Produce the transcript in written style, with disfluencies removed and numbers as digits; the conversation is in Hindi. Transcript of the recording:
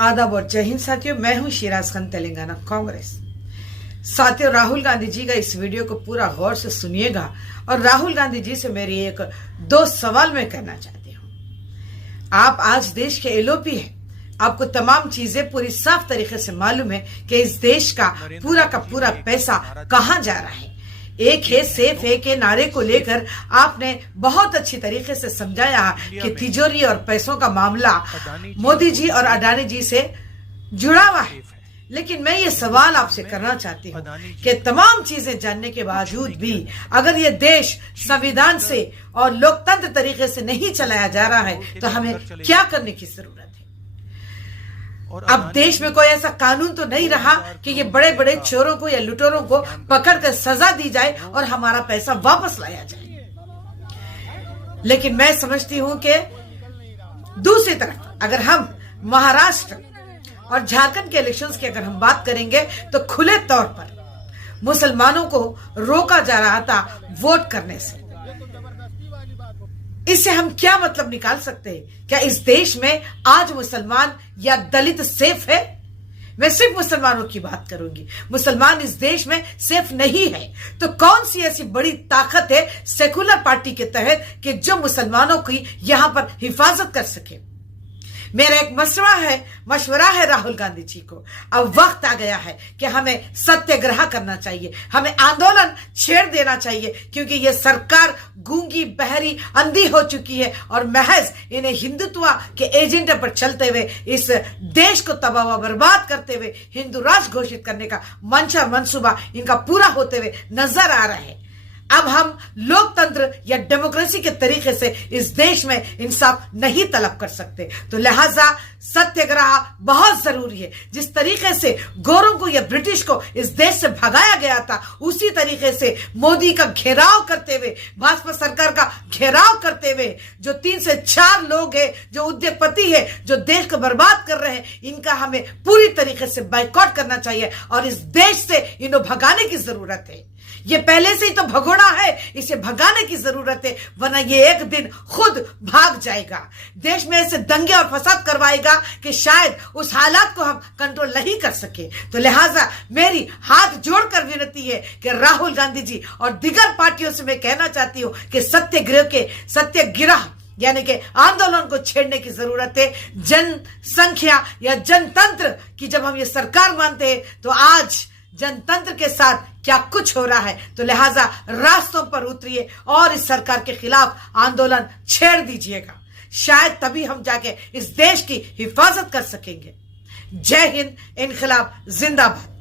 आदाब और जय हिंद साथियों, मैं हूं शिराज खान, तेलंगाना कांग्रेस। साथियों, राहुल गांधी जी का इस वीडियो को पूरा गौर से सुनिएगा और राहुल गांधी जी से मेरी दो सवाल मैं कहना चाहती हूं। आप आज देश के एलओपी हैं, आपको तमाम चीजें पूरी साफ तरीके से मालूम है कि इस देश का पूरा पैसा कहां जा रहा है। एक है सेफ है के नारे को लेकर आपने बहुत अच्छी तरीके से समझाया कि तिजोरी और पैसों का मामला मोदी जी और अडानी जी से जुड़ा हुआ है। लेकिन मैं ये सवाल आपसे करना चाहती हूँ कि तमाम चीजें जानने के बावजूद भी अगर ये देश संविधान से और लोकतंत्र तरीके से नहीं चलाया जा रहा है तो हमें क्या करने की जरूरत है। अब देश में कोई ऐसा कानून तो नहीं रहा कि ये बड़े बड़े चोरों को या लुटेरों को पकड़कर सजा दी जाए और हमारा पैसा वापस लाया जाए। लेकिन मैं समझती हूं कि दूसरी तरफ अगर हम महाराष्ट्र और झारखंड के इलेक्शंस की अगर हम बात करेंगे तो खुले तौर पर मुसलमानों को रोका जा रहा था वोट करने से। इससे हम क्या मतलब निकाल सकते हैं? क्या इस देश में आज मुसलमान या दलित सेफ है? मैं सिर्फ मुसलमानों की बात करूंगी। मुसलमान इस देश में सेफ नहीं है। तो कौन सी ऐसी बड़ी ताकत है सेकुलर पार्टी के तहत कि जो मुसलमानों की यहां पर हिफाजत कर सके? मेरा एक मशवरा है राहुल गांधी जी को, अब वक्त आ गया है कि हमें सत्याग्रह करना चाहिए, हमें आंदोलन छेड़ देना चाहिए, क्योंकि ये सरकार गूंगी, बहरी, अंधी हो चुकी है और महज इन्हें हिंदुत्व के एजेंडे पर चलते हुए इस देश को तबाह बर्बाद करते हुए हिंदू राष्ट्र घोषित करने का मंशा मंसूबा इनका पूरा होते हुए नजर आ रहा है। अब हम लोकतंत्र या डेमोक्रेसी के तरीके से इस देश में इंसाफ नहीं तलब कर सकते। तो लिहाजा सत्याग्रह बहुत जरूरी है। जिस तरीके से गोरों को या ब्रिटिश को इस देश से भगाया गया था, उसी तरीके से मोदी का घेराव करते हुए, भाजपा सरकार का घेराव करते हुए जो 3 से 4 लोग हैं, जो उद्योगपति है, जो देश को बर्बाद कर रहे हैं, इनका हमें पूरी तरीके से बाइकआउट करना चाहिए और इस देश से इन्हें भगाने की जरूरत है। ये पहले से ही तो भगोड़ा है, इसे भगाने की जरूरत है, वरना ये एक दिन खुद भाग जाएगा, देश में ऐसे दंगे और फसाद करवाएगा कि शायद उस हालात को हम कंट्रोल नहीं कर सके। तो लिहाजा मेरी हाथ जोड़कर विनती है कि राहुल गांधी जी और दीगर पार्टियों से मैं कहना चाहती हूं कि सत्याग्रह यानी कि आंदोलन को छेड़ने की जरूरत है। जनसंख्या या जनतंत्र की जब हम ये सरकार मानते हैं तो आज जनतंत्र के साथ क्या कुछ हो रहा है। तो लिहाजा रास्तों पर उतरिए और इस सरकार के खिलाफ आंदोलन छेड़ दीजिएगा। शायद तभी हम जाके इस देश की हिफाजत कर सकेंगे। जय हिंद, इनकलाब जिंदाबाद।